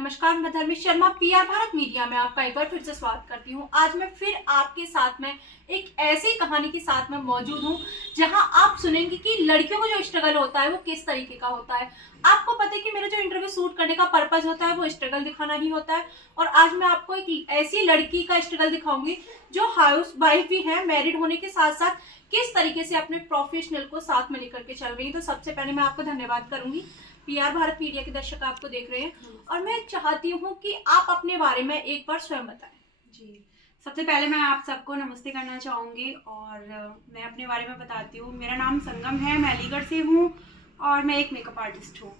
नमस्कार, मैं Dharmesh Sharma PR Bharat media में आपका एक बार फिर से स्वागत करती हूँ। आज मैं फिर आपके साथ में एक ऐसी कहानी के साथ में मौजूद हूँ जहां आप सुनेंगे कि लड़कियों को जो स्ट्रगल होता है वो किस तरीके का होता है। आपको पता है कि मेरा जो इंटरव्यू शूट करने का पर्पज होता है वो स्ट्रगल दिखाना ही होता है। और आज मैं आपको एक ऐसी लड़की का स्ट्रगल दिखाऊंगी जो हाउस वाइफ भी है, मैरिड होने के साथ साथ किस तरीके से अपने प्रोफेशनल को साथ में लेकर के चल रही है। तो सबसे पहले मैं आपको धन्यवाद करूंगी, पीआर भारत मीडिया के दर्शक आपको देख रहे हैं और मैं चाहती हूँ कि आप अपने बारे में एक बार स्वयं बताएं। जी, सबसे पहले मैं आप सबको नमस्ते करना चाहूँगी और मैं अपने बारे में बताती हूँ। मेरा नाम संगम है, मैं अलीगढ़ से हूँ और मैं एक मेकअप आर्टिस्ट हूँ।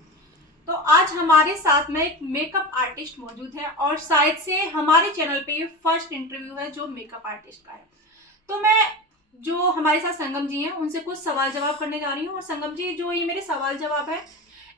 तो आज हमारे साथ में एक मेकअप आर्टिस्ट मौजूद है और शायद से हमारे चैनल पे ये फर्स्ट इंटरव्यू है जो मेकअप आर्टिस्ट का है। तो मैं जो हमारे साथ संगम जी हैं उनसे कुछ सवाल जवाब करने जा रही हूँ। और संगम जी, जो ये मेरे सवाल जवाब है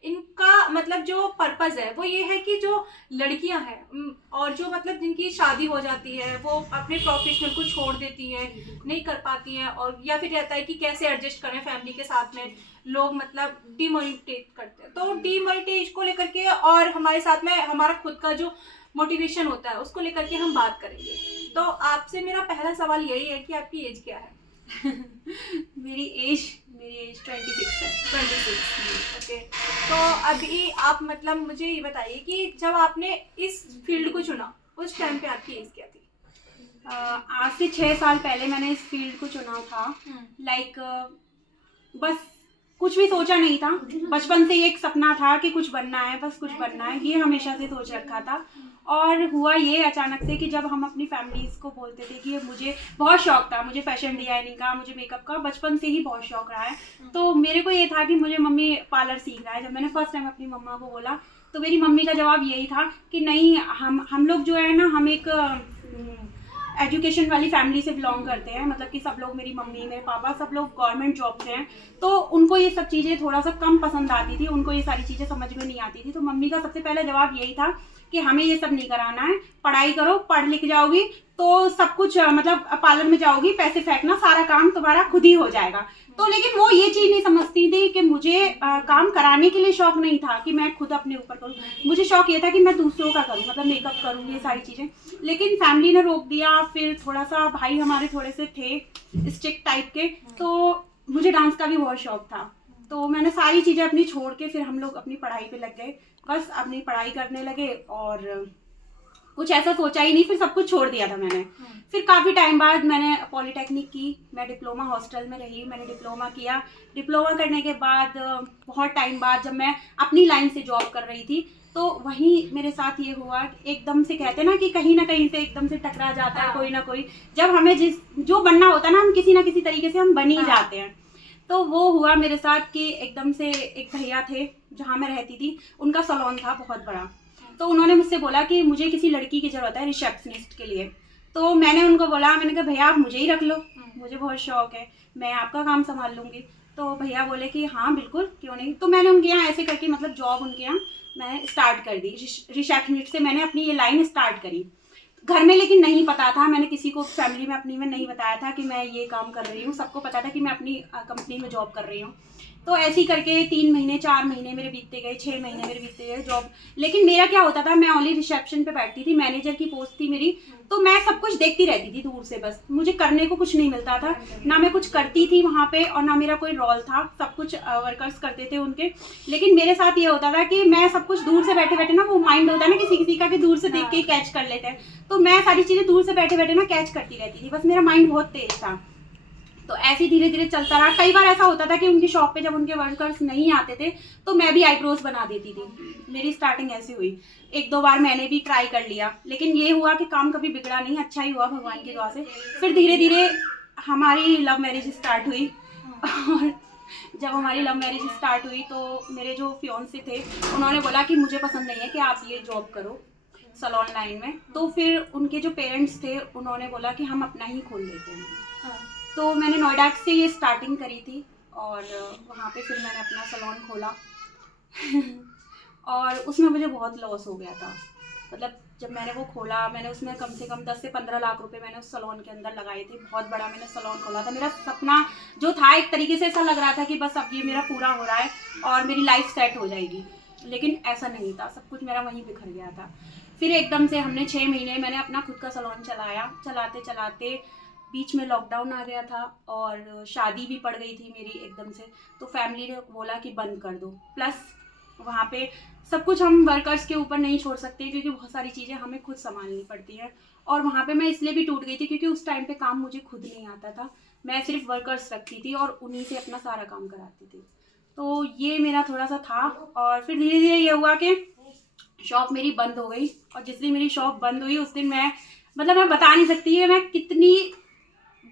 इनका मतलब जो पर्पस है वो ये है कि जो लड़कियां हैं और जो मतलब जिनकी शादी हो जाती है वो अपने प्रोफेशनल को छोड़ देती है, नहीं कर पाती हैं, और या फिर रहता है कि कैसे एडजस्ट करें फैमिली के साथ में, लोग मतलब डिमोटिवेट करते हैं। तो डिमोटिवेट को लेकर के और हमारे साथ में हमारा खुद का जो मोटिवेशन होता है उसको लेकर के हम बात करेंगे। तो आपसे मेरा पहला सवाल यही है कि आपकी एज क्या है? मेरी एज 26 है। 26। ओके। तो अभी आप मतलब मुझे ये बताइए कि जब आपने इस फील्ड को चुना उस टाइम पे आपकी एज क्या थी? आज से 6 साल पहले मैंने इस फील्ड को चुना था। लाइक बस कुछ भी सोचा नहीं था, बचपन से ये एक सपना था कि कुछ बनना है, बस कुछ बनना है, ये हमेशा से सोच रखा था। और हुआ ये अचानक से कि जब हम अपनी फैमिलीज़ को बोलते थे कि मुझे बहुत शौक था, मुझे फैशन डिज़ाइनिंग का, मुझे मेकअप का बचपन से ही बहुत शौक रहा है। तो मेरे को ये था कि मुझे मम्मी पार्लर सीखना है। जब मैंने फर्स्ट टाइम अपनी मम्मा को बोला तो मेरी मम्मी का जवाब यही था कि नहीं, हम लोग जो है ना, हम एक एजुकेशन वाली फैमिली से बिलोंग करते हैं। मतलब कि सब लोग, मेरी मम्मी, मेरे पापा, सब लोग गवर्नमेंट जॉब से हैं। तो उनको ये सब चीज़ें थोड़ा सा कम पसंद आती थी, उनको ये सारी चीज़ें समझ में नहीं आती थी। तो मम्मी का सबसे पहला जवाब यही था कि हमें ये सब नहीं कराना है, पढ़ाई करो, पढ़ लिख जाओगी तो सब कुछ मतलब पार्लर में जाओगी, पैसे फेंकना, सारा काम तुम्हारा खुद ही हो जाएगा। तो लेकिन वो ये चीज़ नहीं समझती थी कि मुझे काम कराने के लिए शौक नहीं था कि मैं खुद अपने ऊपर करूँ। मुझे शौक ये था कि मैं दूसरों का करूँ, मतलब मेकअप करूँ, ये सारी चीज़ें। लेकिन फैमिली ने रोक दिया। फिर थोड़ा सा भाई हमारे थोड़े से थे स्ट्रिक्ट टाइप के, तो मुझे डांस का भी बहुत शौक था। तो मैंने सारी चीज़ें अपनी छोड़ के फिर हम लोग अपनी पढ़ाई पे लग गए, बस अपनी पढ़ाई करने लगे और कुछ ऐसा सोचा ही नहीं, फिर सब कुछ छोड़ दिया था मैंने। फिर काफ़ी टाइम बाद मैंने पॉलिटेक्निक की, मैं डिप्लोमा हॉस्टल में रही, मैंने डिप्लोमा किया। डिप्लोमा करने के बाद बहुत टाइम बाद जब मैं अपनी लाइन से जॉब कर रही थी तो वहीं मेरे साथ ये हुआ, एकदम से कहते ना कि कहीं ना कहीं से एकदम से टकरा जाता है कोई ना कोई। जब हमें जो बनना होता है ना, हम किसी ना किसी तरीके से हम बन ही जाते हैं। तो वो हुआ मेरे साथ कि एकदम से एक भैया थे जहाँ मैं रहती थी, उनका सैलून था बहुत बड़ा। तो उन्होंने मुझसे बोला कि मुझे किसी लड़की की ज़रूरत है रिसेप्शनिस्ट के लिए। तो मैंने उनको बोला, मैंने कहा भैया आप मुझे ही रख लो, मुझे बहुत शौक है, मैं आपका काम संभाल लूँगी। तो भैया बोले कि हाँ बिल्कुल, क्यों नहीं। तो मैंने उनके यहाँ ऐसे करके मतलब जॉब उनके यहाँ मैंने स्टार्ट कर दी। रिसेप्शनिस्ट से मैंने अपनी ये लाइन स्टार्ट करी घर में, लेकिन नहीं पता था, मैंने किसी को फैमिली में अपनी में नहीं बताया था कि मैं ये काम कर रही हूँ। सबको पता था कि मैं अपनी कंपनी में जॉब कर रही हूँ। तो ऐसे ही करके 3 महीने 4 महीने मेरे बीतते गए, 6 महीने मेरे बीतते गए जॉब। लेकिन मेरा क्या होता था, मैं ओनली रिसेप्शन पे बैठती थी, मैनेजर की पोस्ट थी मेरी। तो मैं सब कुछ देखती रहती थी दूर से, बस मुझे करने को कुछ नहीं मिलता था, ना मैं कुछ करती थी वहाँ पे और ना मेरा कोई रोल था। सब कुछ वर्कर्स करते थे उनके। लेकिन मेरे साथ ये होता था कि मैं सब कुछ दूर से बैठे बैठे ना, वो माइंड होता है ना किसी किसी का कि दूर से देख के कैच कर लेते हैं, तो मैं सारी चीज़ें दूर से बैठे बैठे ना कैच करती रहती थी। बस मेरा माइंड बहुत तेज था। तो ऐसे धीरे धीरे चलता रहा। कई बार ऐसा होता था कि उनकी शॉप पे जब उनके वर्कर्स नहीं आते थे तो मैं भी आईब्रोज बना देती थी। मेरी स्टार्टिंग ऐसे हुई। 1-2 बार मैंने भी ट्राई कर लिया, लेकिन ये हुआ कि काम कभी बिगड़ा नहीं, अच्छा ही हुआ भगवान की दुआ से। फिर धीरे धीरे हमारी लव मैरिज स्टार्ट हुई और जब हमारी लव मैरिज स्टार्ट हुई तो मेरे जो फियांसे थे उन्होंने बोला कि मुझे पसंद नहीं है कि आप ये जॉब करो सैलून लाइन में। तो फिर उनके जो पेरेंट्स थे उन्होंने बोला कि हम अपना ही खोल लेते हैं। तो मैंने नोएडा से ये स्टार्टिंग करी थी और वहाँ पे फिर मैंने अपना सैलून खोला और उसमें मुझे बहुत लॉस हो गया था। मतलब जब मैंने वो खोला, मैंने उसमें कम से कम 10 से 15 लाख रुपए मैंने उस सैलून के अंदर लगाए थे। बहुत बड़ा मैंने सैलून खोला था। मेरा सपना जो था, एक तरीके से ऐसा लग रहा था कि बस अब ये मेरा पूरा हो रहा है और मेरी लाइफ सेट हो जाएगी। लेकिन ऐसा नहीं था, सब कुछ मेरा वहीं बिखर गया था। फिर एकदम से हमने 6 महीने मैंने अपना खुद का सैलून चलाया, चलाते चलाते बीच में लॉकडाउन आ गया था और शादी भी पड़ गई थी मेरी एकदम से। तो फैमिली ने बोला कि बंद कर दो। प्लस वहाँ पे सब कुछ हम वर्कर्स के ऊपर नहीं छोड़ सकते क्योंकि बहुत सारी चीज़ें हमें खुद संभालनी पड़ती हैं। और वहाँ पे मैं इसलिए भी टूट गई थी क्योंकि उस टाइम पे काम मुझे खुद नहीं आता था, मैं सिर्फ वर्कर्स रखती थी और उन्हीं से अपना सारा काम कराती थी। तो ये मेरा थोड़ा सा था। और फिर धीरे धीरे ये हुआ कि शॉप मेरी बंद हो गई। और जिस दिन मेरी शॉप बंद हुई उस दिन मैं बता नहीं सकती है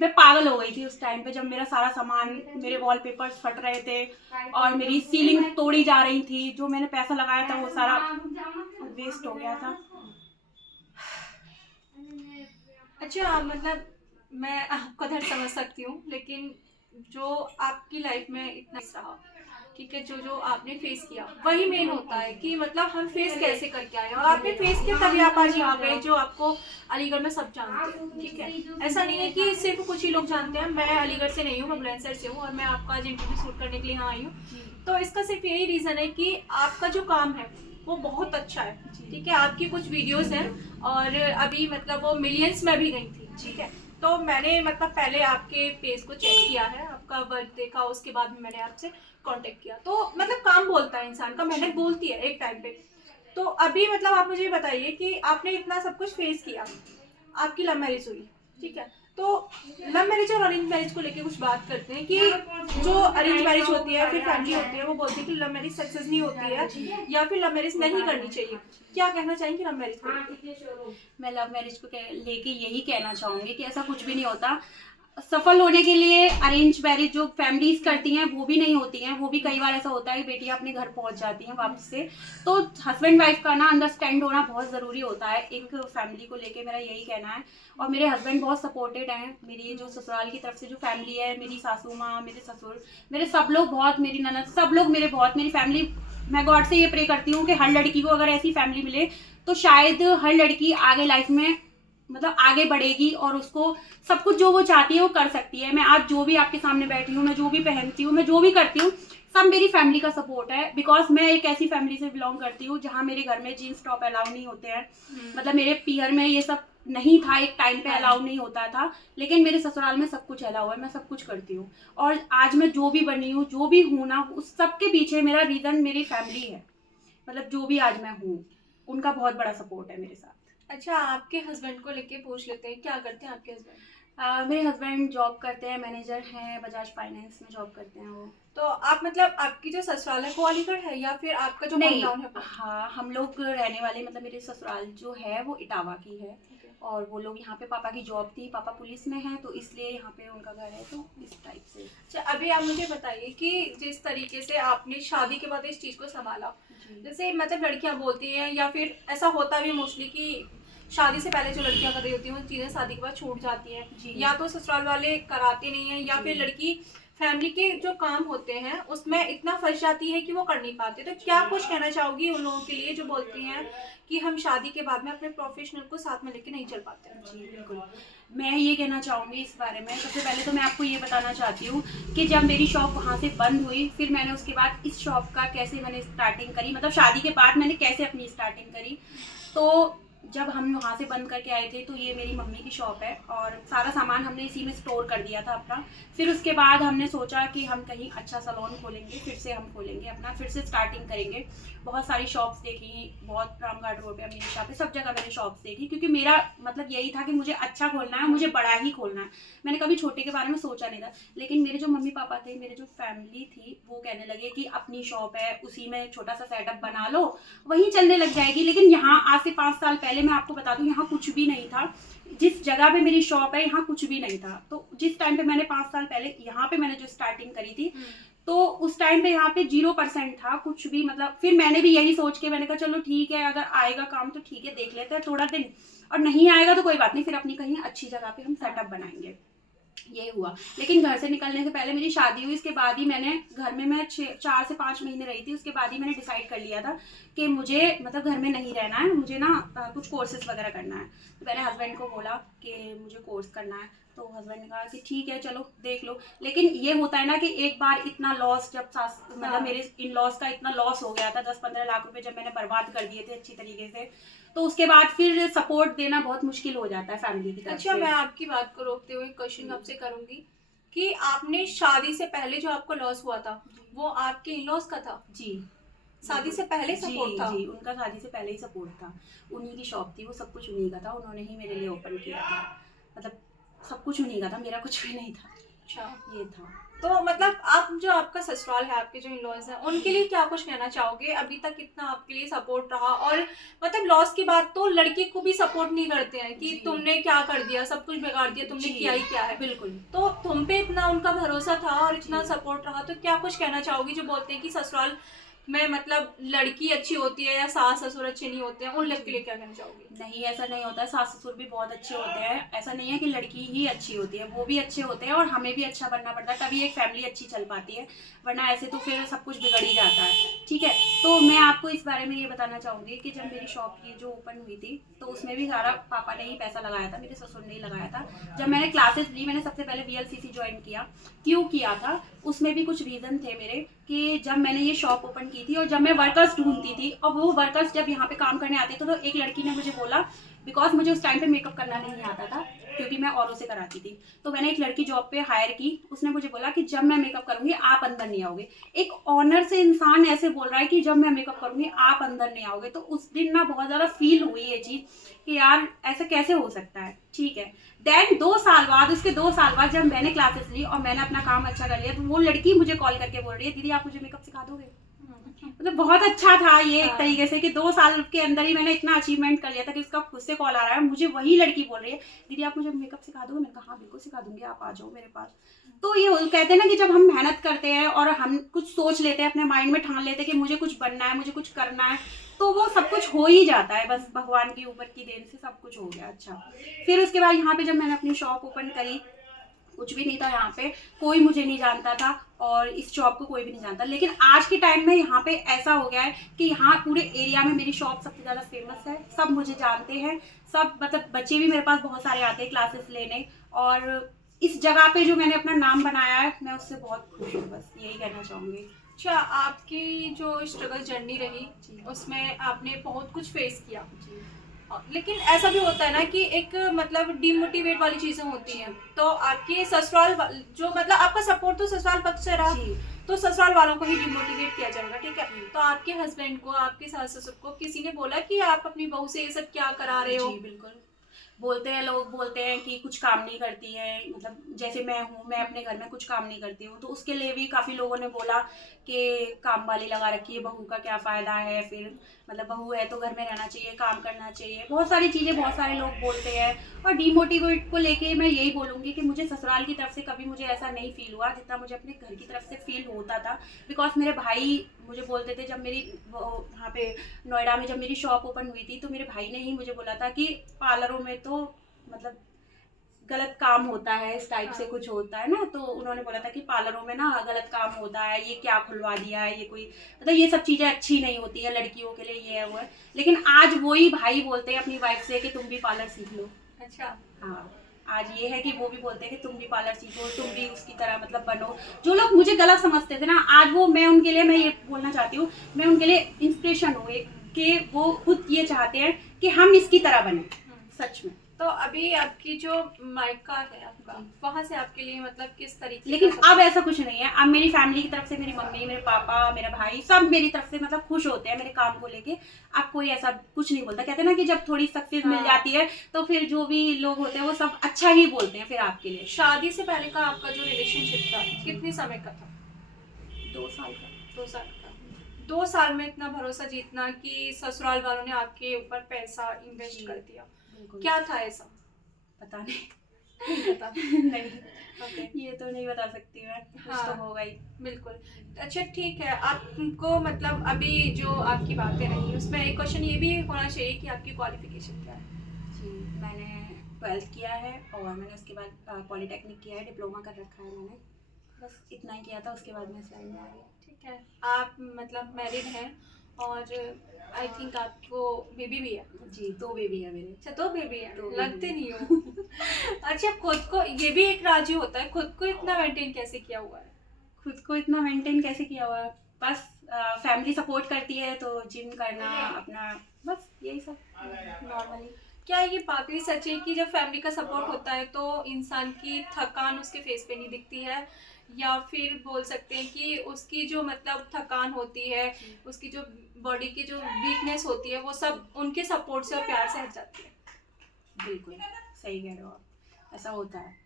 मैं पागल हो गई थी उस टाइम पे, जब मेरा सारा सामान, मेरे वॉलपेपर्स फट रहे थे और मेरी सीलिंग तोड़ी जा रही थी। जो मैंने पैसा लगाया था वो सारा वेस्ट हो गया था। अच्छा, मतलब मैं आपका दर्द समझ सकती हूँ, लेकिन जो आपकी लाइफ में इतना रहा, ठीक है, जो जो आपने फेस किया वही मेन होता है कि मतलब हम फेस कैसे करके आए और आपने फेस किया तभी आप आज यहाँ पे जो आपको अलीगढ़ में सब जानते हैं, ठीक है। ऐसा नहीं है कि सिर्फ कुछ ही लोग जानते हैं। मैं अलीगढ़ से नहीं हूँ, मैं बुलंदशहर से हूँ और मैं आपका आज इंटरव्यू शूट करने के लिए यहाँ आई हूँ। तो इसका सिर्फ यही रीज़न है कि आपका जो काम है वो बहुत अच्छा है, ठीक है। आपकी कुछ वीडियोस हैं और अभी मतलब वो मिलियंस में भी गई थी, ठीक है। तो मैंने मतलब पहले आपके पेज को चेक किया है, आपका वर्क देखा, उसके बाद में मैंने आपसे कांटेक्ट किया। तो मतलब काम बोलता है, इंसान का मेहनत बोलती है एक टाइम पे। तो अभी मतलब आप मुझे बताइए कि आपने इतना सब कुछ फेस किया, आपकी लव मैरिज हुई, ठीक है। तो लव मैरिज और अरेंज मैरिज को लेके कुछ बात करते हैं कि जो अरेंज मैरिज होती है फिर फैमिली होती है वो बोलती है कि लव मैरिज सक्सेस नहीं होती है या फिर लव मैरिज नहीं करनी चाहिए। क्या कहना चाहेंगे लव मैरिज को? मैं लव मैरिज को लेके यही कहना चाहूँगी कि ऐसा कुछ भी नहीं होता। सफल होने के लिए अरेंज मैरिज जो फैमिलीज करती हैं वो भी नहीं होती हैं। वो भी कई बार ऐसा होता है कि बेटियां अपने घर पहुंच जाती हैं वापस से। तो हस्बैंड वाइफ का ना अंडरस्टैंड होना बहुत ज़रूरी होता है एक फैमिली को लेके, मेरा यही कहना है। और मेरे हस्बैंड बहुत सपोर्टेड हैं। मेरी जो ससुराल की तरफ से जो फैमिली है, मेरी सासू माँ, मेरे ससुर, मेरे सब लोग बहुत, मेरी ननद, सब लोग मेरे बहुत, मेरी फैमिली, मैं गॉड से ये प्रे करती हूँ कि हर लड़की को अगर ऐसी फैमिली मिले तो शायद हर लड़की आगे लाइफ में मतलब आगे बढ़ेगी और उसको सब कुछ जो वो चाहती है वो कर सकती है। मैं आज जो भी आपके सामने बैठी हूँ, मैं जो भी पहनती हूँ, मैं जो भी करती हूँ, सब मेरी फैमिली का सपोर्ट है। बिकॉज मैं एक ऐसी फैमिली से बिलोंग करती हूँ जहाँ मेरे घर में जीन्स टॉप अलाउ नहीं होते हैं। मतलब मेरे पीहर में ये सब नहीं था, एक टाइम पे अलाउ नहीं होता था, लेकिन मेरे ससुराल में सब कुछ अलाउ है, मैं सब कुछ करती हूँ। और आज मैं जो भी बनी हूँ, जो भी हूँ ना, उस सब के पीछे मेरा रीज़न मेरी फैमिली है। मतलब जो भी आज मैं हूँ, उनका बहुत बड़ा सपोर्ट है मेरे साथ। अच्छा, आपके हस्बैंड को लेके पूछ लेते हैं, क्या करते हैं आपके हस्बैंड? मेरे हस्बैंड जॉब करते हैं, मैनेजर हैं, बजाज फाइनेंस में जॉब करते हैं वो। तो आप मतलब आपकी जो ससुराल है वो अलीगढ़ है या फिर आपका जो नहीं, होमटाउन है वो? हाँ, हम लोग रहने वाले, मतलब मेरे ससुराल जो है वो इटावा की है। और वो लोग यहाँ पे, पापा की जॉब थी, पापा पुलिस में हैं, तो इसलिए यहाँ पे उनका घर है, तो इस टाइप से। अच्छा, अभी आप मुझे बताइए कि जिस तरीके से आपने शादी के बाद इस चीज़ को संभाला, जैसे मतलब लड़कियां बोलती हैं या फिर ऐसा होता भी मोस्टली कि शादी से पहले जो लड़कियां कर रही होती हैं वो चीज़ें शादी के बाद छूट जाती हैं, या तो ससुराल वाले कराते नहीं हैं या फिर लड़की फैमिली के जो काम होते हैं उसमें इतना फंस जाती है कि वो कर नहीं पाते। तो क्या कुछ कहना चाहोगी उन लोगों के लिए जो बोलती हैं कि हम शादी के बाद में अपने प्रोफेशनल को साथ में लेके नहीं चल पाते? जी बिल्कुल, मैं ये कहना चाहूँगी इस बारे में। सबसे पहले तो मैं आपको ये बताना चाहती हूँ कि जब मेरी शॉप वहाँ से बंद हुई, फिर मैंने उसके बाद इस शॉप का कैसे मैंने स्टार्टिंग करी, मतलब शादी के बाद मैंने कैसे अपनी स्टार्टिंग करी। तो जब हम वहाँ से बंद करके आए थे तो ये मेरी मम्मी की शॉप है और सारा सामान हमने इसी में स्टोर कर दिया था अपना। फिर उसके बाद हमने सोचा कि हम कहीं अच्छा सैलून खोलेंगे, फिर से हम खोलेंगे अपना, फिर से स्टार्टिंग करेंगे। बहुत सारी शॉप्स देखी, बहुत रामघाट रोड पे, अमीशा पे, सब जगह मैंने शॉप्स देखी, क्योंकि मेरा मतलब यही था कि मुझे अच्छा खोलना है, मुझे बड़ा ही खोलना है। मैंने कभी छोटे के बारे में सोचा नहीं था। लेकिन मेरे जो मम्मी पापा थे, मेरे जो फैमिली थी, वो कहने लगे कि अपनी शॉप है, उसी में छोटा सा सेटअप बना लो, वहीं चलने लग जाएगी। लेकिन यहाँ आज से 5 साल पहले मैं आपको बता दूं, यहाँ कुछ भी नहीं था। जिस जगह पे मेरी शॉप है यहाँ कुछ भी नहीं था। तो जिस टाइम पे मैंने 5 साल पहले यहाँ पे मैंने जो स्टार्टिंग करी थी, तो उस टाइम पे यहाँ पे 0% था कुछ भी। मतलब फिर मैंने भी यही सोच के मैंने कहा चलो ठीक है, अगर आएगा काम तो ठीक है, देख लेते हैं थोड़ा दिन, और नहीं आएगा तो कोई बात नहीं, फिर अपनी कहीं अच्छी जगह पे हम सेटअप बनाएंगे। ये हुआ। लेकिन घर से निकलने से पहले मेरी शादी हुई, इसके बाद ही मैंने घर में मैं 4 से 5 महीने रही थी। उसके बाद ही मैंने डिसाइड कर लिया था कि मुझे मतलब घर में नहीं रहना है, मुझे ना कुछ कोर्सेज वगैरह करना है। तो मैंने हस्बैंड को बोला कि मुझे कोर्स करना है। तो हस्बैंड ने कहा कि ठीक है चलो देख लो। लेकिन ये होता है ना कि एक बार इतना लॉस, जब मतलब मेरे इन लॉस का इतना लॉस हो गया था, 10-15 लाख रुपए जब मैंने बर्बाद कर दिए थे अच्छी तरीके से, तो उसके बाद फिर सपोर्ट देना बहुत मुश्किल हो जाता है फैमिली की तरफ अच्छा, से। मैं आपकी बात को रोकते हुए क्वेश्चन आपसे करूंगी कि आपने शादी से पहले जो आपको लॉस हुआ था वो आपके इन लॉस का था? जी, शादी से पहले सपोर्ट था? जी, उनका शादी से पहले ही सपोर्ट था। उन्हीं की शॉप थी, वो सब कुछ उन्हीं का था, उन्होंने ही मेरे लिए ओपन किया था। मतलब सब कुछ उन्हीं का था, मेरा कुछ भी नहीं था। अच्छा, ये था। तो मतलब आप जो आपका ससुराल है, आपके जो इन-लॉज हैं, उनके लिए क्या कुछ कहना चाहोगे? अभी तक कितना आपके लिए सपोर्ट रहा? और मतलब लॉस के बाद तो लड़की को भी सपोर्ट नहीं करते हैं कि जी। तुमने क्या कर दिया, सब कुछ बिगाड़ दिया, तुमने जी, किया ही क्या है। बिल्कुल। तो तुम पे इतना उनका भरोसा था और इतना जी। सपोर्ट रहा, तो क्या कुछ कहना चाहोगी जो बोलते हैं कि ससुराल में मतलब लड़की अच्छी होती है या सास ससुर अच्छे नहीं होते हैं, उन लोग के लिए क्या कहना चाहोगी? नहीं, ऐसा नहीं होता है, सास ससुर भी बहुत अच्छे होते हैं। ऐसा नहीं है कि लड़की ही अच्छी होती है, वो भी अच्छे होते हैं और हमें भी अच्छा बनना पड़ता है, तभी एक फैमिली अच्छी चल पाती है, वरना ऐसे तो फिर सब कुछ बिगड़ ही जाता है। ठीक है, तो मैं आपको इस बारे में ये बताना चाहूँगी कि जब मेरी शॉप ये जो ओपन हुई थी, तो उसमें भी सारा पापा ने ही पैसा लगाया था, मेरे ससुर ने ही लगाया था। जब मैंने क्लासेस ली, मैंने सबसे पहले VLCC ज्वाइन किया। क्यों किया था, उसमें भी कुछ रीज़न थे मेरे, कि जब मैंने ये शॉप ओपन की थी और जब मैं वर्कर्स ढूंढती थी, और वो वर्कर्स जब यहाँ पे काम करने आते थे, तो एक लड़की ने मुझे बोला, बिकॉज मुझे उस टाइम पे मेकअप करना नहीं आता था, क्योंकि मैं औरों से कराती थी, तो मैंने एक लड़की जॉब पे हायर की। उसने मुझे बोला कि जब मैं मेकअप करूंगी आप अंदर नहीं आओगे। एक ऑनर से इंसान ऐसे बोल रहा है कि जब मैं मेकअप करूंगी आप अंदर नहीं आओगे, तो उस दिन ना बहुत ज़्यादा फील हुई ये चीज़ कि यार ऐसा कैसे हो सकता है। ठीक है, देन 2 साल बाद, उसके 2 साल बाद जब मैंने क्लासेस ली और मैंने अपना काम अच्छा कर लिया, तो वो लड़की मुझे कॉल करके बोल रही है, दीदी आप मुझे मेकअप सिखा दोगे? मतलब बहुत अच्छा था ये एक तरीके से कि 2 साल के अंदर ही मैंने इतना अचीवमेंट कर लिया था कि उसका खुद से कॉल आ रहा है, मुझे वही लड़की बोल रही है, दीदी आप मुझे मेकअप सिखा दोगे? मैंने कहा हाँ बिल्कुल सिखा दूंगी, आप आ जाओ मेरे पास। तो ये कहते हैं ना कि जब हम मेहनत करते हैं और हम कुछ सोच लेते हैं, अपने माइंड में ठान लेते हैं कि मुझे कुछ बनना है, मुझे कुछ करना है, तो वो सब कुछ हो ही जाता है, बस भगवान के ऊपर की देन से सब कुछ हो गया। अच्छा, फिर उसके बाद यहाँ पे जब मैंने अपनी शॉप ओपन करी, कुछ भी नहीं था यहाँ पे, कोई मुझे नहीं जानता था और इस शॉप को कोई भी नहीं जानता। लेकिन आज के टाइम में यहाँ पे ऐसा हो गया है कि यहाँ पूरे एरिया में मेरी शॉप सबसे ज़्यादा फेमस है, सब मुझे जानते हैं, सब मतलब बच्चे भी मेरे पास बहुत सारे आते हैं क्लासेस लेने, और इस जगह पे जो मैंने अपना नाम बनाया है, मैं उससे बहुत खुश हूँ, बस यही कहना चाहूँगी। अच्छा, आपकी जो स्ट्रगल जर्नी रही उसमें आपने बहुत कुछ फेस किया, लेकिन ऐसा भी होता है ना कि एक मतलब डिमोटिवेट वाली चीजें होती हैं, तो आपके ससुराल जो मतलब आपका सपोर्ट तो ससुराल पक्ष से रहा, तो ससुराल वालों को ही डिमोटिवेट किया जाएगा। ठीक है, तो आपके हस्बैंड को, आपके सास ससुर को किसी ने बोला कि आप अपनी बहू से ये सब क्या करा रहे हो? जी बिल्कुल, बोलते हैं, लोग बोलते हैं कि कुछ काम नहीं करती है, मतलब जैसे मैं हूँ, मैं अपने घर में कुछ काम नहीं करती हूँ, तो उसके लिए भी काफ़ी लोगों ने बोला कि काम वाली लगा रखी है, बहू का क्या फ़ायदा है, फिर मतलब बहू है तो घर में रहना चाहिए, काम करना चाहिए, बहुत सारी चीज़ें बहुत सारे लोग बोलते हैं। और डीमोटिवेट को लेके मैं यही बोलूँगी कि मुझे ससुराल की तरफ से कभी मुझे ऐसा नहीं फील हुआ जितना मुझे अपने घर की तरफ से फील होता था। बिकॉज मेरे भाई मुझे बोलते थे, जब मेरी वहाँ पे नोएडा में जब मेरी शॉप ओपन हुई थी, तो मेरे भाई ने ही मुझे बोला था कि पार्लरों में तो मतलब गलत काम होता है, इस टाइप से कुछ होता है ना, तो उन्होंने बोला था कि पार्लरों में ना गलत काम होता है, ये क्या खुलवा दिया है, ये कोई मतलब ये सब चीज़ें अच्छी नहीं होती है लड़कियों के लिए, ये है वो है। लेकिन आज वही भाई बोलते हैं अपनी वाइफ से कि तुम भी पार्लर सीख लो। अच्छा, हाँ, आज ये है कि वो भी बोलते हैं कि तुम भी पार्लर सीखो, तुम भी उसकी तरह मतलब बनो। जो लोग मुझे गलत समझते थे ना, आज वो मैं उनके लिए, मैं ये बोलना चाहती हूँ, मैं उनके लिए इंस्पिरेशन हूँ कि वो खुद ये चाहते हैं कि हम इसकी तरह बने, सच में। तो अभी आपकी जो मायका है आपका, वहाँ से आपके लिए मतलब किस तरीके लेकिन अब ऐसा कुछ नहीं है, अब मेरी फैमिली की तरफ से, मेरी मम्मी, मेरे पापा, मेरा भाई, सब मेरी तरफ से मतलब खुश होते हैं मेरे काम को लेके। अब कोई ऐसा कुछ नहीं बोलता। कहते हैं ना कि जब थोड़ी सक्सेस मिल जाती है तो फिर जो भी लोग होते हैं वो सब अच्छा ही बोलते हैं फिर आपके लिए। शादी से पहले का आपका जो रिलेशनशिप था कितने समय का था? 2 साल का। 2 साल का। 2 साल में इतना भरोसा जीतना कि ससुराल वालों ने आपके ऊपर पैसा इन्वेस्ट कर दिया, क्या था ऐसा? पता नहीं, नहीं पता। नहीं ओके, ये तो नहीं बता सकती मैं, कुछ तो होगा ही। बिल्कुल। अच्छा ठीक है, आपको मतलब अभी जो आपकी बातें रही उसमें एक क्वेश्चन ये भी होना चाहिए कि आपकी क्वालिफिकेशन क्या है? जी, मैंने 12th किया है और मैंने उसके बाद पॉलिटेक्निक किया है, डिप्लोमा कर रखा है मैंने, बस इतना ही किया था, उसके बाद मैं इस लाइन में आ गई। ठीक है, आप मतलब मैरिड हैं और आई थिंक आपको बेबी भी है। जी 2 बेबी है मेरे। अच्छा 2 बेबी है, 2 लगते baby नहीं हो। अच्छा खुद को, ये भी एक राज ही होता है, खुद को इतना मेंटेन कैसे किया हुआ है? खुद को इतना मेंटेन कैसे किया हुआ है, बस फैमिली सपोर्ट करती है तो जिम करना अपना, बस यही सब नॉर्मली। क्या ये बात भी सच है कि जब फैमिली का सपोर्ट होता है तो इंसान की थकान उसके फेस पे नहीं दिखती है, या फिर बोल सकते हैं कि उसकी जो मतलब थकान होती है, उसकी जो बॉडी की जो वीकनेस होती है, वो सब उनके सपोर्ट से और प्यार से हट जाती है? बिल्कुल सही कह रहे हो आप, ऐसा होता है।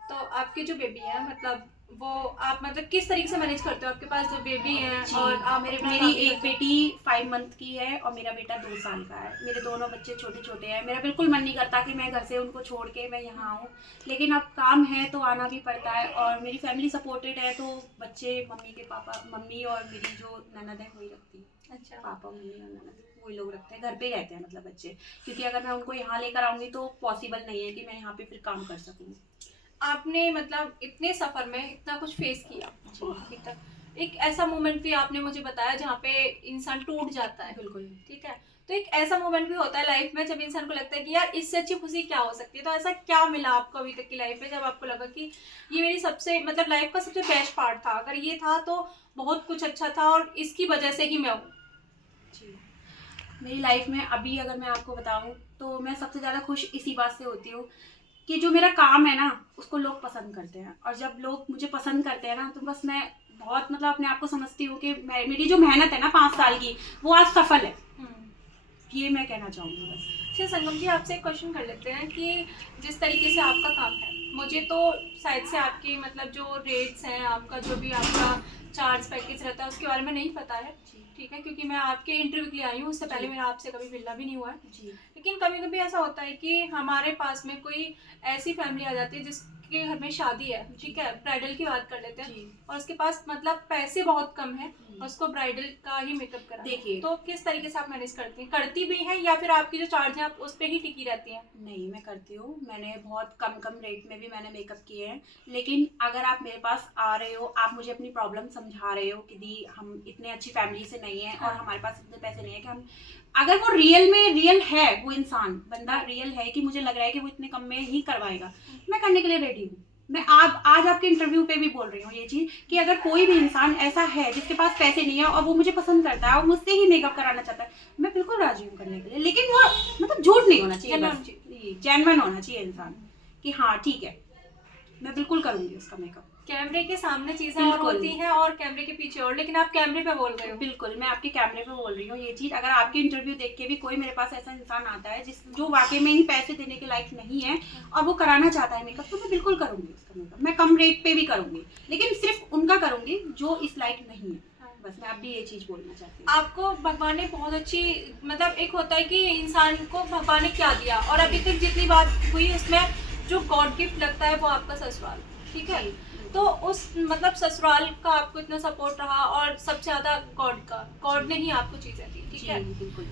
तो आपके जो बेबी है मतलब वो आप मतलब किस तरीके से मैनेज करते हो? आपके पास जो बेबी है जी, और आप मेरी एक बेटी 5 मंथ की है और मेरा बेटा 2 साल का है। मेरे दोनों बच्चे छोटे छोटे हैं। मेरा बिल्कुल मन नहीं करता कि मैं घर से उनको छोड़ के मैं यहाँ आऊँ, लेकिन अब काम है तो आना भी पड़ता है। और मेरी फैमिली सपोर्टेड है तो बच्चे मम्मी और मेरी जो ननद है वही रखती है। अच्छा, पापा मम्मी और ननद वही लोग रखते हैं, घर पे ही रहते हैं मतलब बच्चे, क्योंकि अगर मैं उनको यहाँ लेकर आऊँगी तो पॉसिबल नहीं है कि मैं यहाँ पे फिर काम कर सकूँ। आपने मतलब इतने सफर में इतना कुछ फेस किया ठीक है, एक ऐसा मोमेंट भी आपने मुझे बताया जहाँ पे इंसान टूट जाता है, बिल्कुल। ठीक है, तो एक ऐसा मोमेंट भी होता है लाइफ में जब इंसान को लगता है कि यार इससे अच्छी खुशी क्या हो सकती है। तो ऐसा क्या मिला आपको अभी तक की लाइफ में जब आपको लगा कि ये मेरी सबसे मतलब लाइफ का सबसे बेस्ट पार्ट था, अगर ये था तो बहुत कुछ अच्छा था और इसकी वजह से ही मैं हूँ? जी, मेरी लाइफ में अभी अगर मैं आपको बताऊं तो मैं सबसे ज़्यादा खुश इसी बात से होती हूँ कि जो मेरा काम है ना उसको लोग पसंद करते हैं। और जब लोग मुझे पसंद करते हैं ना तो बस मैं बहुत मतलब अपने आप को समझती हूँ कि मेरी जो मेहनत है ना 5 साल की वो आज सफल है। ये मैं कहना चाहूँगी बस। अच्छा संगम जी, आपसे एक क्वेश्चन कर लेते हैं कि जिस तरीके से आपका काम है, मुझे तो शायद से आपके मतलब जो रेट्स हैं, आपका जो भी आपका चार्ज पैकेज रहता है उसके बारे में नहीं पता है, ठीक है, क्योंकि मैं आपके इंटरव्यू के लिए आई हूँ, उससे पहले मेरा आपसे कभी मिलना भी नहीं हुआ है जी। लेकिन कभी कभी ऐसा होता है कि हमारे पास में कोई ऐसी फैमिली आ जाती है जिसके घर में शादी है, ठीक है, ब्राइडल की बात कर लेते हैं, और उसके पास मतलब पैसे बहुत कम है और उसको ब्राइडल का ही मेकअप करा, देखिए तो किस तरीके से आप मैनेज करती हैं? करती भी हैं या फिर आपकी जो चार्ज है आप उस पर ही टिकी रहती हैं? नहीं, मैं करती हूँ। मैंने बहुत कम रेट में भी मैंने मेकअप किए हैं। लेकिन अगर आप मेरे पास आ रहे हो, आप मुझे अपनी प्रॉब्लम समझा रहे हो कि दी हम इतने अच्छी फैमिली से नहीं है और हमारे पास इतने पैसे नहीं है कि हम, अगर वो रियल है, वो इंसान बंदा रियल है कि मुझे लग रहा है कि वो इतने कम में ही करवाएगा, मैं करने के लिए रेडी हूँ। मैं आज आपके इंटरव्यू पे भी बोल रही हूँ ये चीज़ कि अगर कोई भी इंसान ऐसा है जिसके पास पैसे नहीं है और वो मुझे पसंद करता है और मुझसे ही मेकअप कराना चाहता है, मैं बिल्कुल राजी हूँ करने के लिए। लेकिन वो मतलब झूठ नहीं होना चाहिए, जेन्युइन होना चाहिए इंसान कि हाँ ठीक है मैं बिल्कुल करूँगी उसका मेकअप। कैमरे के सामने चीजें और होती हैं और कैमरे के पीछे और, लेकिन आप कैमरे पे बोल रहे हो। बिल्कुल, मैं आपके कैमरे पे बोल रही हूँ ये चीज़। अगर आपके इंटरव्यू देख के भी कोई मेरे पास ऐसा इंसान आता है जो वाकई में ही पैसे देने के लायक नहीं है और वो कराना चाहता है मेकअप, तो मैं बिल्कुल करूँगी उसका मेकअप। मैं कम रेट पे भी करूँगी, लेकिन सिर्फ उनका करूँगी जो इस लायक नहीं है। बस मैं आप भी ये चीज़ बोलना चाहती हूँ। आपको भगवान ने बहुत अच्छी मतलब, एक होता है कि इंसान को भगवान ने क्या दिया, और अभी तक जितनी बात हुई उसमें जो गॉड गिफ्ट लगता है वो आपका ससुराल, ठीक है, तो उस मतलब ससुराल का आपको इतना सपोर्ट रहा और सबसे ज्यादा गॉड ने ही आपको चीजें दी, ठीक है, बिल्कुल।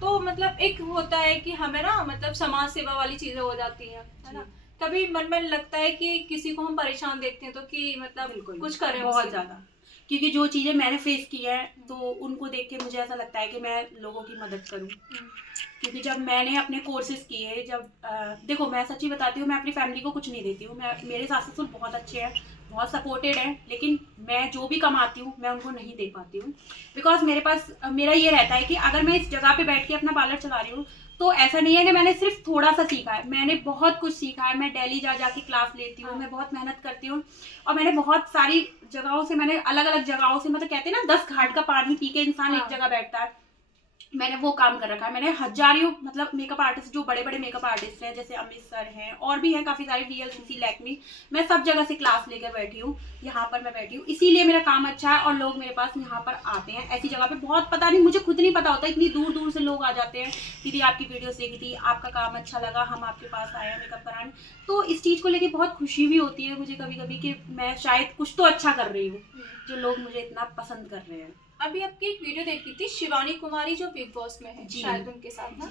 तो मतलब एक होता है कि हमें ना मतलब समाज सेवा वाली चीजें हो जाती हैं, है ना, कभी मन में लगता है कि किसी को हम परेशान देखते हैं तो कि मतलब कुछ करें बहुत ज़्यादा, क्योंकि जो चीज़ें मैंने फेस की है तो उनको देख के मुझे ऐसा लगता है कि मैं लोगों की मदद करूं। क्योंकि जब मैंने अपने कोर्सेज किए, जब देखो मैं सच्ची बताती हूँ, मैं अपनी फैमिली को कुछ नहीं देती हूँ। मेरे सास ससुर बहुत अच्छे हैं, बहुत सपोर्टेड हैं, लेकिन मैं जो भी कमाती हूँ मैं उनको नहीं दे पाती हूँ। बिकॉज मेरे पास मेरा ये रहता है कि अगर मैं इस जगह पे बैठ के अपना पार्लर चला रही हूँ तो ऐसा नहीं है कि मैंने सिर्फ थोड़ा सा सीखा है, मैंने बहुत कुछ सीखा है। मैं दिल्ली जा के क्लास लेती हूँ, मैं बहुत मेहनत करती हूँ और मैंने बहुत सारी जगहों से, मैंने अलग अलग जगहों से, मतलब कहते हैं ना 10 घाट का पानी पी के इंसान एक जगह बैठता है, मैंने वो काम कर रखा है। मैंने हजारों मतलब मेकअप आर्टिस्ट, जो बड़े बड़े मेकअप आर्टिस्ट हैं जैसे अमित सर हैं और भी हैं काफ़ी सारे, VLCC, लैक्मी, मैं सब जगह से क्लास लेकर बैठी हूँ। यहाँ पर मैं बैठी हूँ इसीलिए मेरा काम अच्छा है और लोग मेरे पास यहाँ पर आते हैं। ऐसी जगह पे बहुत, पता नहीं, मुझे खुद नहीं पता होता, इतनी दूर दूर से लोग आ जाते हैं, दीदी आपकी वीडियोस देखी थी, आपका काम अच्छा लगा, हम आपके पास आए हैं मेकअप कराने। तो इस चीज़ को लेकर बहुत खुशी भी होती है मुझे कभी कभी कि मैं शायद कुछ तो अच्छा कर रही हूँ, जो लोग मुझे इतना पसंद कर रहे हैं। अभी आपकी एक वीडियो देखी थी शिवानी कुमारी जो बिग बॉस में है, शायद उनके साथ ना,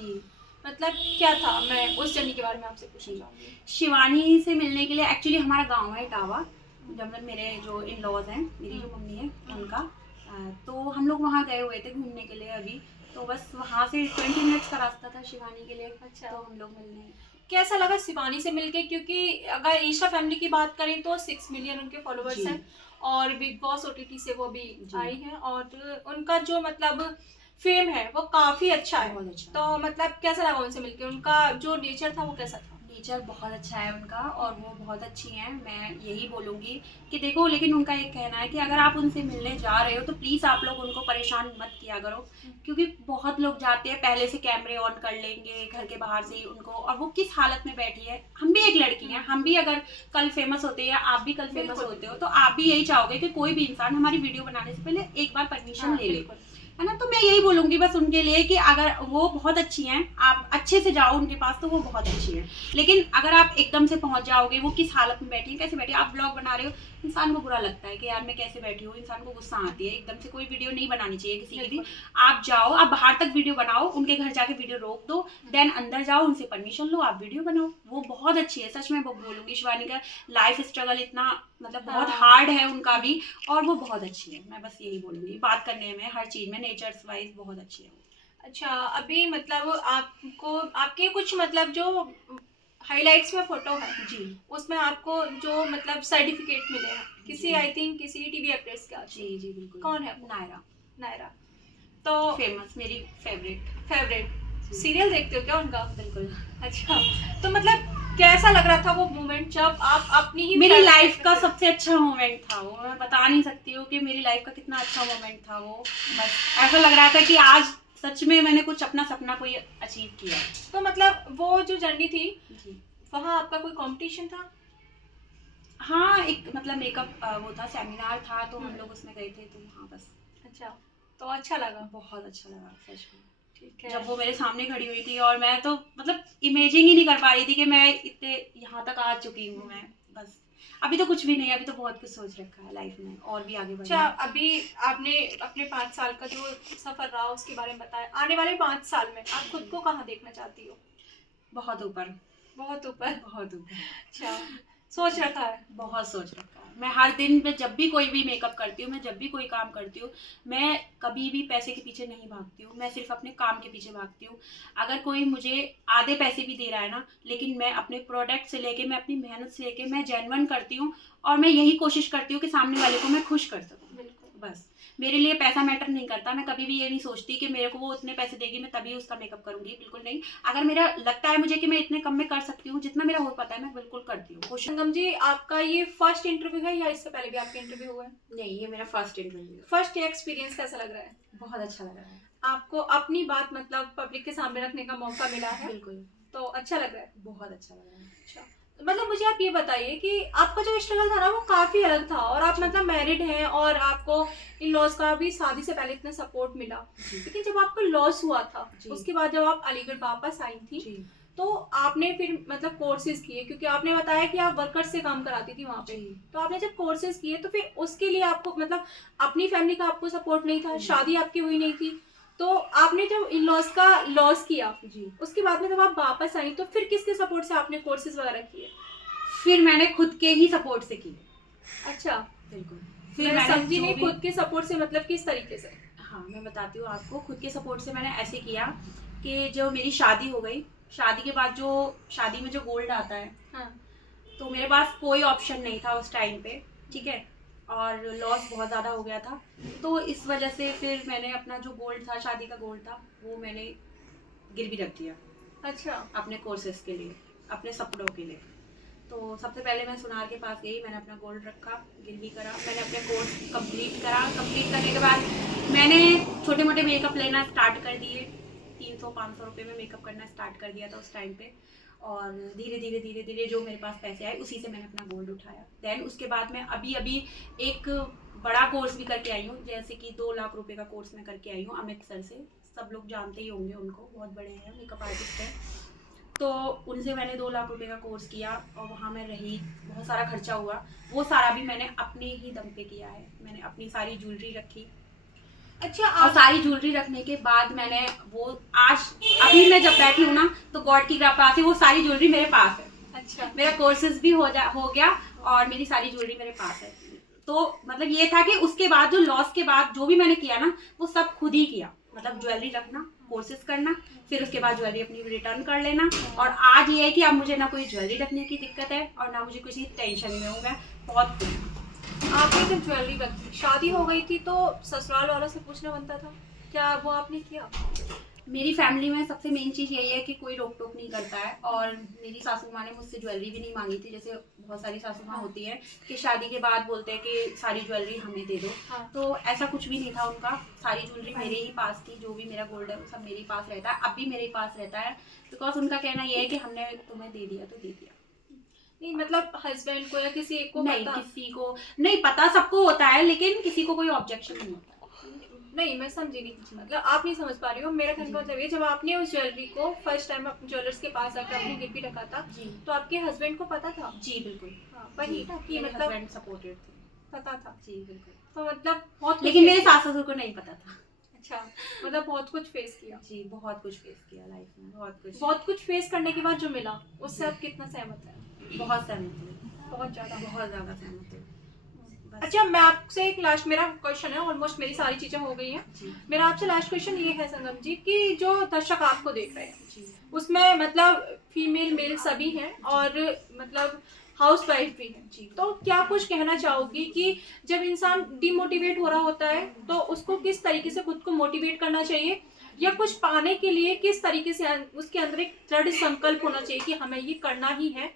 मतलब क्या था, मैं उस जर्नी के बारे में आपसे पूछना चाहूंगी। शिवानी से मिलने के लिए एक्चुअली हमारा गांव है इटावा, जब मेरे जो इन लॉज हैं, मेरी जो मम्मी है उनका, तो हम लोग वहाँ गए हुए थे घूमने के लिए अभी, तो बस वहाँ से 20 मिनट्स का रास्ता था शिवानी के लिए। अच्छा। तो हम लोग मिलने। कैसा लगा शिवानी से मिलके, क्योंकि अगर इंस्टा फैमिली की बात करें तो 6 मिलियन उनके फॉलोअर्स जी। हैं और बिग बॉस ओटीटी से वो भी जी। आई हैं और उनका जो मतलब फेम है वो काफी अच्छा है। बहुत अच्छा। तो मतलब कैसा लगा उनसे मिलके, उनका जो नेचर था वो कैसा था? नेचर बहुत अच्छा है उनका और वो बहुत अच्छी हैं। मैं यही बोलूँगी कि देखो, लेकिन उनका एक कहना है कि अगर आप उनसे मिलने जा रहे हो तो प्लीज़ आप लोग उनको परेशान मत किया करो, क्योंकि बहुत लोग जाते हैं पहले से कैमरे ऑन कर लेंगे घर के बाहर से ही उनको, और वो किस हालत में बैठी है। हम भी एक लड़की हैं, हम भी अगर कल फेमस होते हैं या आप भी कल फेमस बिल्कुल। होते हो तो आप भी यही चाहोगे कि कोई भी इंसान हमारी वीडियो बनाने से पहले एक बार परमिशन हाँ, ले ले, बिल्कुल। है ना। तो मैं यही बोलूंगी बस उनके लिए कि अगर वो बहुत अच्छी हैं, आप अच्छे से जाओ उनके पास तो वो बहुत अच्छी हैं, लेकिन अगर आप एकदम से पहुंच जाओगे, वो किस हालत में बैठी है, कैसे बैठी है, आप ब्लॉग बना रहे हो, इंसान को बुरा लगता है कि यार मैं कैसे बैठी हूँ, इंसान को गुस्सा आती है। एकदम से कोई वीडियो नहीं बनानी चाहिए किसी की भी। आप जाओ, आप बाहर तक वीडियो बनाओ, उनके घर जाके वीडियो रोक दो, देन अंदर जाओ, उनसे परमिशन लो, आप वीडियो बनाओ। वो बहुत अच्छी है, सच में वो बोलूंगी। शिवानी का लाइफ स्ट्रगल इतना मतलब बहुत हार्ड है उनका भी, और वो बहुत अच्छी है। मैं बस यही बोलूंगी, बात करने में, हर चीज में, नेचर्स वाइज बहुत अच्छी है। अच्छा, अभी मतलब आपको आपके कुछ मतलब जो हाइलाइट्स में फोटो है जी उसमें आपको जो मतलब सर्टिफिकेट मिले हैं किसी जी। आई थिंक किसी टीवी एक्ट्रेस के जी जी बिल्कुल। कौन है वो? नायरा। नायरा। तो फेमस, मेरी फेवरेट। फेवरेट सीरियल देखते हो क्या उनका? बिल्कुल। अच्छा, तो मतलब कैसा लग रहा था वो मोमेंट जब आप अपनी ही मेरी favorite लाइफ का actress- सबसे अच्छा मोमेंट था वो। मैं बता नहीं सकती हूँ कि मेरी लाइफ का कितना अच्छा मोमेंट था वो। बस ऐसा लग रहा था कि आज सच में मैंने कुछ अपना सपना कोई अचीव किया। तो मतलब वो जो जर्नी थी जी वहाँ आपका कोई कंपटीशन था? हाँ, एक मतलब मेकअप वो था, सेमिनार था, तो हम लोग उसमें गए थे, तो हाँ बस। अच्छा, तो अच्छा लगा। बहुत अच्छा लगा सच में। ठीक है। जब वो मेरे सामने खड़ी हुई थी और मैं तो मतलब इमेजिन ही नहीं कर पा रही थी कि मैं इतने यहाँ तक आ चुकी हूँ। मैं बस अभी तो कुछ भी नहीं, अभी तो बहुत कुछ सोच रखा है लाइफ में और भी आगे अच्छा, बढ़ना है। अभी आपने अपने 5 साल का जो सफर रहा उसके बारे में बताया, आने वाले 5 साल में आप खुद को कहाँ देखना चाहती हो? बहुत ऊपर। बहुत ऊपर। बहुत ऊपर। अच्छा, सोच रखा है? बहुत सोच रखा है। मैं हर दिन में जब भी कोई भी मेकअप करती हूँ, मैं जब भी कोई काम करती हूँ, मैं कभी भी पैसे के पीछे नहीं भागती हूँ, मैं सिर्फ अपने काम के पीछे भागती हूँ। अगर कोई मुझे आधे पैसे भी दे रहा है ना, लेकिन मैं अपने प्रोडक्ट से लेके, मैं अपनी मेहनत से लेके मैं जेन्युइन करती हूँ, और मैं यही कोशिश करती हूँ कि सामने वाले को मैं खुश कर सकूँ। बिल्कुल। बस मेरे लिए पैसा मैटर नहीं करता। मैं कभी भी ये नहीं सोचती कि मेरे को वो उतने पैसे देगी मैं तभी उसका मेकअप करूंगी, बिल्कुल नहीं। अगर मेरा लगता है मुझे कि मैं इतने कम में कर सकती हूँ, जितना मेरा हो पाता है मैं बिल्कुल करती हूँ। संगम जी, आपका ये फर्स्ट इंटरव्यू है या इससे पहले भी आपके इंटरव्यू हुए? नहीं, ये मेरा फर्स्ट इंटरव्यू है। फर्स्ट एक्सपीरियंस कैसा लग रहा है? बहुत अच्छा लग रहा है। आपको अपनी बात मतलब पब्लिक के सामने रखने का मौका मिला है, बिल्कुल। तो अच्छा लग रहा है? बहुत अच्छा लग रहा है। अच्छा, तो मतलब मुझे आप ये बताइए कि आपका जो स्ट्रगल था ना वो काफी अलग था, और आप मतलब मैरिड हैं और आपको इन लॉस का भी शादी से पहले इतना सपोर्ट मिला, लेकिन जब आपको लॉस हुआ था उसके बाद जब आप अलीगढ़ वापस आई थी जी। तो आपने फिर मतलब कोर्सेज किए, क्योंकि आपने बताया कि आप वर्कर्स से काम कराती थी वहाँ पे, तो आपने जब कोर्सेज किए तो फिर उसके लिए आपको मतलब अपनी फैमिली का आपको सपोर्ट नहीं था, शादी आपकी हुई नहीं थी, तो आपने जब इन लॉस का लॉस किया जी। उसके बाद में जब आप वापस आई तो फिर किसके सपोर्ट से आपने कोर्सेज वगैरह किए? फिर मैंने खुद के ही सपोर्ट से किए। अच्छा, बिल्कुल। फिर फिर मैंने समझी जो नहीं भी- खुद के सपोर्ट से मतलब किस तरीके से? हाँ, मैं बताती हूँ आपको। खुद के सपोर्ट से मैंने ऐसे किया कि जो मेरी शादी हो गई, शादी के बाद जो शादी में जो गोल्ड आता है, हाँ। तो मेरे पास कोई ऑप्शन नहीं था उस टाइम पे, ठीक है, और लॉस बहुत ज़्यादा हो गया था, तो इस वजह से फिर मैंने अपना जो गोल्ड था, शादी का गोल्ड था, वो मैंने गिरवी रख दिया। अच्छा। अपने कोर्सेज के लिए, अपने सपनों के लिए। तो सबसे पहले मैं सुनार के पास गई, मैंने अपना गोल्ड रखा, गिरवी करा, मैंने अपने कोर्स कंप्लीट करा। कंप्लीट करने के बाद मैंने छोटे मोटे मेकअप लेना स्टार्ट कर दिए। 300-500 रुपये में मेकअप करना स्टार्ट कर दिया था उस टाइम पे, और धीरे धीरे धीरे धीरे जो मेरे पास पैसे आए उसी से मैंने अपना गोल्ड उठाया। देन उसके बाद मैं अभी एक बड़ा कोर्स भी करके आई हूँ, जैसे कि 2 लाख रुपए का कोर्स मैं करके आई हूँ अमित सर से। सब लोग जानते ही होंगे उनको, बहुत बड़े हैं, मेकअप आर्टिस्ट हैं। तो उनसे मैंने 2 लाख रुपए का कोर्स किया और वहाँ मैं रही, बहुत सारा खर्चा हुआ। वो सारा भी मैंने अपने ही दम पे किया है। मैंने अपनी सारी ज्वेलरी रखी। अच्छा, और सारी ज्वेलरी रखने के बाद मैंने वो आज अभी मैं जब बैठी हूँ ना, तो गॉड की कृपा से वो सारी ज्वेलरी मेरे पास है। अच्छा, मेरा कोर्सेज भी हो गया और मेरी सारी ज्वेलरी मेरे पास है। तो मतलब ये था कि उसके बाद जो लॉस के बाद जो भी मैंने किया ना वो सब खुद ही किया, मतलब ज्वेलरी रखना, कोर्सेज करना, फिर उसके बाद ज्वेलरी अपनी रिटर्न कर लेना। और आज ये है कि अब मुझे ना कोई ज्वेलरी रखने की दिक्कत है और ना मुझे किसी टेंशन में हूँ, मैं बहुत खुश हूँ। आपने जब ज्वेलरी रखी, शादी हो गई थी तो ससुराल वालों से पूछना बनता था, क्या वो आपने किया? मेरी फैमिली में सबसे मेन चीज़ यही है कि कोई रोक टोक नहीं करता है, और मेरी सासू माँ ने मुझसे ज्वेलरी भी नहीं मांगी थी, जैसे बहुत सारी सासू माँ होती है कि शादी के बाद बोलते हैं कि सारी ज्वेलरी हमें दे दो। हाँ। तो ऐसा कुछ भी नहीं था उनका, सारी ज्वेलरी मेरे ही पास थी, जो भी मेरा गोल्ड है वो सब मेरे ही पास रहता है, अब भी मेरे ही पास रहता है, बिकॉज उनका कहना ये है कि हमने तुम्हें दे दिया तो दे दिया। नहीं मतलब हस्बैंड को या किसी एक को नहीं, पता? किसी को नहीं पता, सबको होता है, लेकिन किसी को कोई ऑब्जेक्शन नहीं होता। नहीं, मैं समझी नहीं, मतलब आप नहीं समझ पा रही हो। मेरा कहने का मतलब ये, जब आपने उस ज्वेलरी को फर्स्ट टाइम अपने ज्वेलर्स के पास आकर अपनी गिफ्ट रखा था जी तो आपके हस्बैंड को पता था? जी बिल्कुल। हाँ, वही था कि मेरे मतलब हस्बैंड सपोर्टेड थे। पता था। जी बिल्कुल। तो मतलब बहुत कुछ लेकिन मेरे face किया। सास ससुर को नहीं पता था। अच्छा, मतलब बहुत कुछ फेस किया। जी बहुत कुछ फेस किया लाइफ में, बहुत कुछ फेस करने के बाद जो मिला उससे आप कितना सहमत हैं? बहुत सहमत हूँ, बहुत ज्यादा। सहमत हूँ। बस। अच्छा, मैं आपसे एक लास्ट, मेरा क्वेश्चन है, ऑलमोस्ट मेरी सारी चीजें हो गई हैं। जी मेरा आपसे लास्ट क्वेश्चन ये है संगम जी कि जो दर्शक आपको देख रहे हैं जी उसमें मतलब फीमेल मेल सभी हैं और मतलब हाउस वाइफ भी हैं, जी। तो क्या कुछ कहना चाहोगी कि जब इंसान डिमोटिवेट हो रहा होता है तो उसको किस तरीके से खुद को मोटिवेट करना चाहिए, या कुछ पाने के लिए किस तरीके से उसके अंदर एक दृढ़ संकल्प होना चाहिए कि हमें ये करना ही है,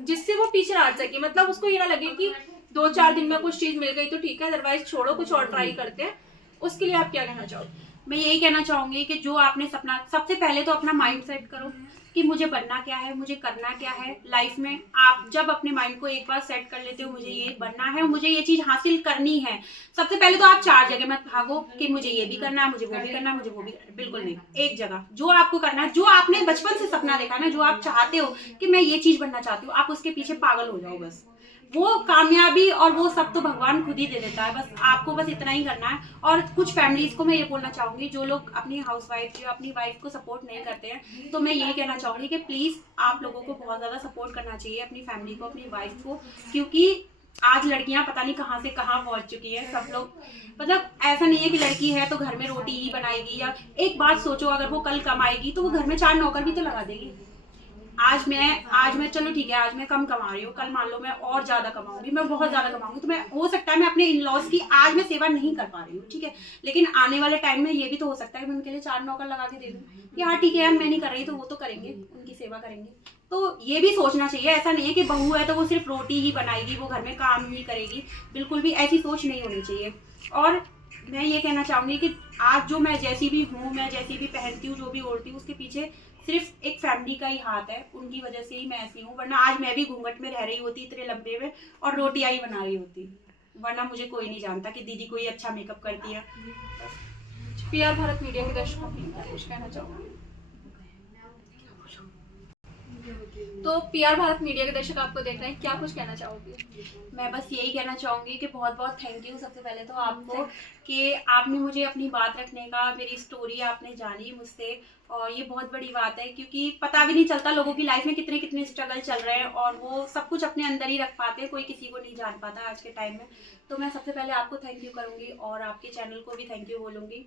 जिससे वो पीछे ना हट सके, मतलब उसको ये ना लगे कि 2-4 दिन में कुछ चीज मिल गई तो ठीक है, अदरवाइज छोड़ो, कुछ और ट्राई करते हैं। उसके लिए आप क्या कहना चाहोगे? मैं यही कहना चाहूंगी कि जो आपने सपना, सबसे पहले तो अपना माइंड सेट करो कि मुझे बनना क्या है, मुझे करना क्या है लाइफ में। आप जब अपने माइंड को एक बार सेट कर लेते हो मुझे ये बनना है, मुझे ये चीज हासिल करनी है, सबसे पहले तो आप 4 जगह मत भागो कि मुझे ये भी करना है, मुझे वो भी करना है, मुझे वो भी, बिल्कुल नहीं। एक जगह जो आपको करना है, जो आपने बचपन से सपना देखा ना, जो आप चाहते हो कि मैं ये चीज बनना चाहती हूँ, आप उसके पीछे पागल हो जाओ बस। वो कामयाबी और वो सब तो भगवान खुद ही दे देता है, बस आपको बस इतना ही करना है। और कुछ फैमिलीज को मैं ये बोलना चाहूंगी जो लोग अपनी हाउस वाइफ या अपनी वाइफ को सपोर्ट नहीं करते हैं, तो मैं यही कहना चाहूंगी कि प्लीज आप लोगों को बहुत ज्यादा सपोर्ट करना चाहिए अपनी फैमिली को, अपनी वाइफ को, क्योंकि आज लड़कियां पता नहीं कहाँ से कहाँ पहुंच चुकी है। सब लोग, मतलब ऐसा नहीं है कि लड़की है तो घर में रोटी ही बनाएगी, या एक बात सोचो अगर वो कल कमाएगी तो वो घर में 4 नौकर भी तो लगा देगी। आज मैं चलो ठीक है, आज मैं कम कमा रही हूँ, कल मान लो मैं और ज्यादा कमाऊंगी, मैं बहुत ज्यादा कमाऊंगी, तो मैं, हो सकता है मैं अपने इन लॉज की आज मैं सेवा नहीं कर पा रही हूँ, ठीक है, लेकिन आने वाले टाइम में ये भी तो हो सकता है कि मैं उनके लिए 4 नौकर लगा के दे दूँ कि हाँ ठीक है यार मैं नहीं कर रही तो वो तो करेंगे, उनकी सेवा करेंगे। तो ये भी सोचना चाहिए, ऐसा नहीं है कि बहू है तो वो सिर्फ रोटी ही बनाएगी, वो घर में काम ही करेगी, बिल्कुल भी ऐसी सोच नहीं होनी चाहिए। और मैं ये कहना चाहूंगी कि आज जो मैं जैसी भी हूँ, मैं जैसी भी पहनती हूँ, जो भी ओढ़ती हूँ, उसके पीछे सिर्फ एक फैमिली का ही हाथ है, उनकी वजह से ही मैं ऐसी हूँ, वरना आज मैं भी घूंघट में रह रही होती इतने लंबे में और रोटियां ही बना रही होती, वरना मुझे कोई नहीं जानता कि दीदी कोई अच्छा मेकअप करती है। पीआर भारत मीडिया के दर्शकों के लिए क्या कुछ कहना चाहोगे? तो पीआर भारत मीडिया के दर्शक आपको देख रहे हैं, क्या कुछ कहना चाहोगे? मैं बस यही कहना चाहूंगी कि बहुत बहुत थैंक यू सबसे पहले तो आपको कि आपने मुझे अपनी बात रखने का, मेरी स्टोरी आपने जानी मुझसे, और ये बहुत बड़ी बात है क्योंकि पता भी नहीं चलता लोगों की लाइफ में कितने कितने स्ट्रगल चल रहे हैं और वो सब कुछ अपने अंदर ही रख पाते हैं, कोई किसी को नहीं जान पाता आज के टाइम में। तो मैं सबसे पहले आपको थैंक यू करूँगी और आपके चैनल को भी थैंक यू बोलूँगी,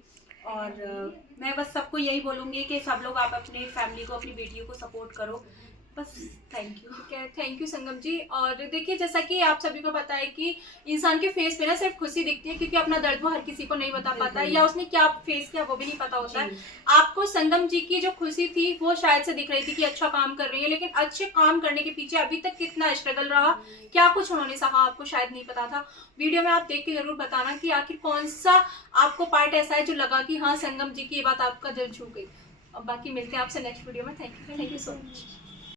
और मैं बस सबको यही बोलूँगी कि सब लोग आप अपने फैमिली को, अपनी बेटियों को सपोर्ट करो, बस थैंक यू। ठीक है, थैंक यू संगम जी। और देखिए, जैसा कि आप सभी को पता है कि इंसान के फेस पे ना सिर्फ खुशी दिखती है, क्योंकि अपना दर्द वो हर किसी को नहीं बता पाता है, या उसने क्या फेस किया वो भी नहीं पता होता है। आपको संगम जी की जो खुशी थी वो शायद से दिख रही थी कि अच्छा काम कर रही है, लेकिन अच्छे काम करने के पीछे अभी तक कितना स्ट्रगल रहा, क्या कुछ उन्होंने सहा, आपको शायद नहीं पता था। वीडियो में आप देख के जरूर बताना कि आखिर कौन सा आपको पार्ट ऐसा है जो लगा कि हाँ संगम जी की ये बात आपका दिल छू गई। अब बाकी मिलते हैं आपसे नेक्स्ट वीडियो में। Thank you so much.